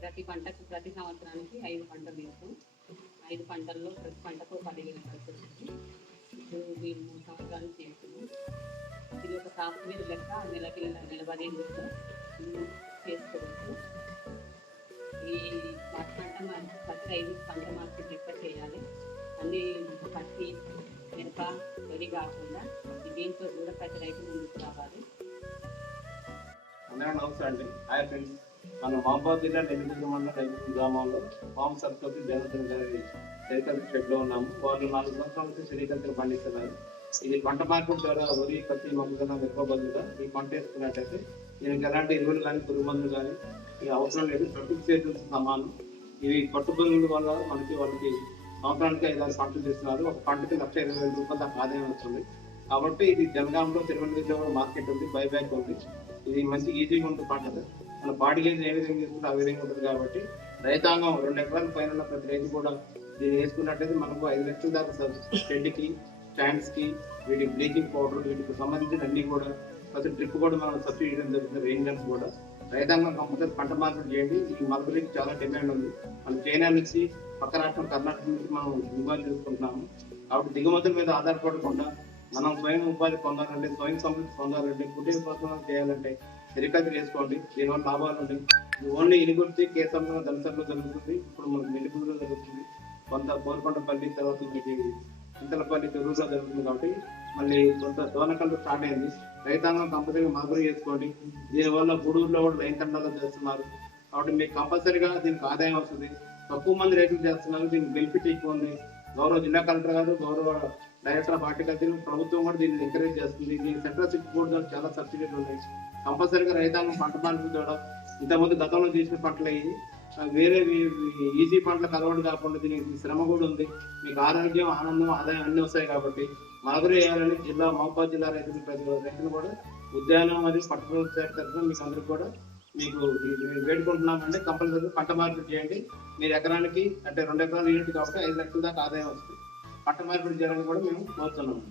ప్రతి పంటకు ప్రతి సంవత్సరానికి 5 పంటలు వేస్తాం. 5 పంటల్లో ప్రతి పంటకు 10,000 ఖర్చు వస్తుంది. ఇప్పుడు మేము 3 సంవత్సరాలు చేస్తున్నాం. ఇది ఒక సాఫ్ట్వేర్ లెక్క నెలకి 15,000 చేసుకోవచ్చు. ఈ ప్రతి 5 పంట మార్కెట్ లెక్క చేయాలి. అన్ని పత్తి, మిరప, వరి కాకుండా దీంతో కూడా ప్రతి రైతు ముందుకు రావాలి. నమస్తే అండి. హాయ్ ఫ్రెండ్స్, మనం మహబూబాబాద్ జిల్లా నెల్లిగుంట మండలం రైతు గ్రామంలో ఫామ్ సర్కల్ జనార్దన్ గారి సెరికల్చర్ షెడ్ లో ఉన్నాము. వాళ్ళు 4 సంవత్సరాల నుంచి సెరికల్చర్ పండిస్తున్నారు. ఇది పంట మార్కెట్ ద్వారా వరి, పత్తి, మొక్కజొన్న, మిరప బదులుగా ఈ పంట వేసుకున్నట్టయితే దీనికి ఎలాంటి ఎరువులు కానీ పురుగు మందులు కానీ ఇవి అవసరం లేదు. సర్టిఫికేట్ సమానం. ఇవి పట్టుబడుల వల్ల వాళ్ళకి సంవత్సరానికి 5-6 పంటలు చేస్తున్నారు. ఒక పంటకి 1,20,000 దాకా ఆదాయం వస్తుంది. కాబట్టి ఇది జనగాంలో తిరువనగిరిలో కూడా మార్కెట్ ఉంది, బైబ్యాక్ ఉంది. ఇది మంచి ఈజీగా ఉంటుంది పంట. మన బాడీ గేజ్ ఏ విధంగా తీసుకుంటే ఆ విధంగా ఉంటుంది. కాబట్టి రైతాంగం 2 ఎకరాల పైన ఉన్న ప్రతి రైతు కూడా దీన్ని వేసుకున్నట్టయితే మనకు 5 లక్షల దాకా షెడ్కి, స్టాండ్స్కి, వీటికి బ్లీచింగ్ పౌడర్, వీటికి సంబంధించిన అన్ని కూడా ప్రతి ట్రిప్ కూడా మనం సబ్సిడీ ఇవ్వడం జరుగుతుంది. రెయిన్ గన్స్ కూడా రైతాంగం కంపల్సరీ పంట మార్కెట్ చేయండి. ఈ మల్బరీకి చాలా డిమాండ్ ఉంది. మనం చైనా నుంచి, పక్క రాష్ట్రం కర్ణాటక నుంచి మనం దిగుమతి చేసుకుంటున్నాము. కాబట్టి దిగుమతుల మీద ఆధారపడకుండా మనం స్వయం ఉపాధి పొందాలంటే, స్వయం సమృద్ధి పొందాలంటే, కుటుంబ పోషణ చేయాలంటే సెరికల్చర్ చేసుకోండి. దీనివల్ల లాభాలు ఉన్నాయి. ఓన్లీ ఇనుగుర్తి, కేసంలో, దంసర్లో జరుగుతుంది. ఇప్పుడు మనకు మెలుగులో జరుగుతుంది. కొంత కోరుకొండపల్లి, తర్వాత మీకు చింతలపల్లి, చెరువులో జరుగుతుంది. కాబట్టి మళ్ళీ కొంత దోనకల్లో స్టార్ట్ అయింది. రైతాంగం కంపల్సరీగా మరుగులు చేసుకోండి. దీనివల్ల గూడూరులో కూడా లైన్ తండాలో చేస్తున్నారు. కాబట్టి మీకు కంపల్సరీగా దీనికి ఆదాయం వస్తుంది. తక్కువ మంది రైతులు చేస్తున్నారు. దీనికి బెనిఫిట్ ఎక్కువ ఉంది. గౌరవ జిల్లా కలెక్టర్ గారు, గౌరవ డైరెక్టర్ ఆఫ్ హార్టికల్చర్, ప్రభుత్వం కూడా దీన్ని ఎంకరేజ్ చేస్తుంది. దీనికి సెంట్రల్ సిటీ బోర్డు ద్వారా చాలా సబ్సిడీలు ఉన్నాయి. కంపల్సరీగా రైతాంగం పంట మార్పిడి ద్వారా ఇంతకుముందు గతంలో చేసిన పంటలు అయ్యి వేరే ఈజీ పంటలు కలవడం కాకుండా దీనికి శ్రమ కూడా ఉంది. మీకు ఆరోగ్యం, ఆనందం, ఆదాయం అన్నీ వస్తాయి. కాబట్టి మరుగులు వేయాలని జిల్లా మహబూబాబాద్ జిల్లా రైతులు కూడా ఉద్యానం మరియు పట్టుదల శాఖ తరఫున మీకు అందరికి కూడా మీకు వేడుకుంటున్నామంటే కంపల్సరీ పంట మార్పిడి చేయండి. మీరు ఎకరానికి అంటే 2 ఎకరాల యూనిట్ కాబట్టి 5 లక్షల దాకా ఆదాయం వస్తుంది. పంట మార్పిడి చేయాలని కూడా మేము కోరుతున్నాము.